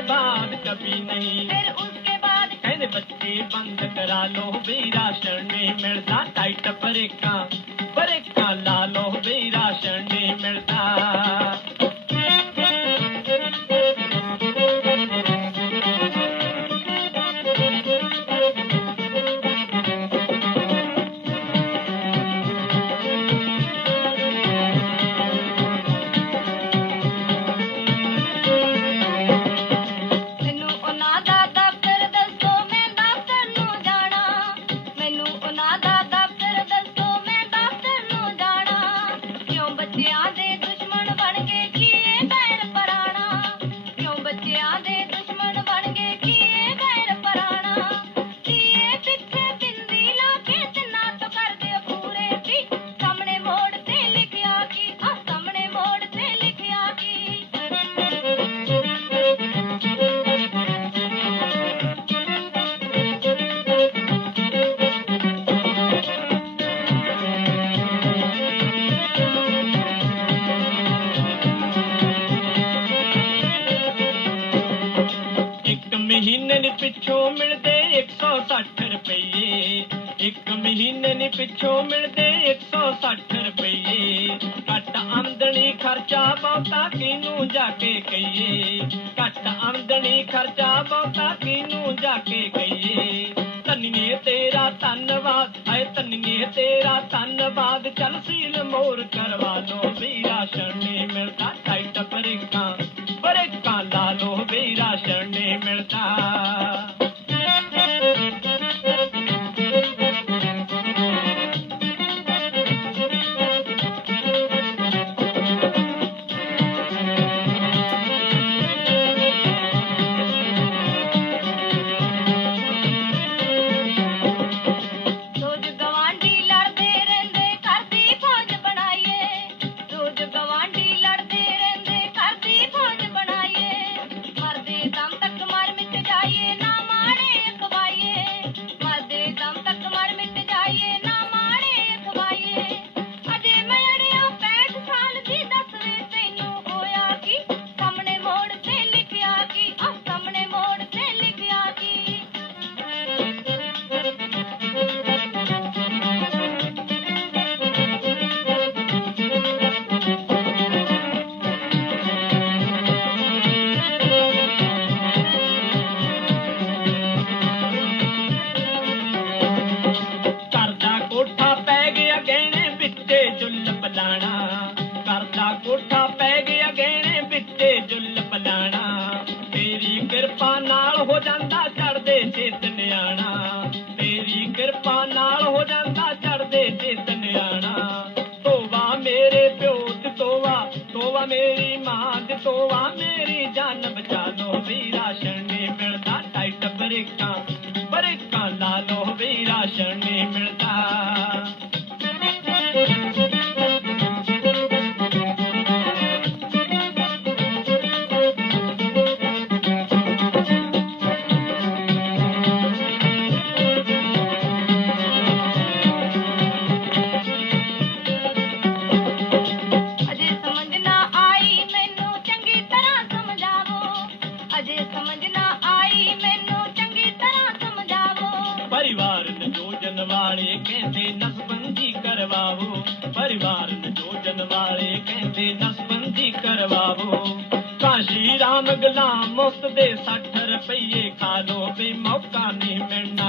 बाद कभी नहीं। फिर उसके बाद कहने बच्चे बंद करा लो बेरा शरणे मिलता। टाइट परेखा परे का ला लो बेरा शरणे मिलता। पिछो मिलते एक सौ सठ रुपये। एक महीने नी पिछो मिलते एक सौ सठ रुपये। घट आमदनी खर्चा बहुता किनू जाके कहिए। घट आमदनी खर्चा बहुता किनू जाके कहिए। तनिए तेरा धनबाद आए तनिए तेरा धनबाद चल सील मोर करवा दो, मेरा शर्मे मिलता Jordan, ਜੋਜਨ ਵਾਲੇ ਕਹਿੰਦੇ ਨਸਬੰਦੀ ਕਰਵਾਵੋ। ਪਰਿਵਾਰ ਨੂੰ ਜੋਜਨ ਵਾਲੇ ਕਹਿੰਦੇ ਨਸਬੰਦੀ ਕਰਵਾਵੋ। ਕਾਸ਼ੀ ਰਾਮ ਗੁਲਾਮ ਮੁਫਤ ਦੇ 60 ਰੁਪਏ ਖਾ ਲੋ ਵੀ ਮੌਕਾ ਨਹੀਂ ਮਿਲਣਾ।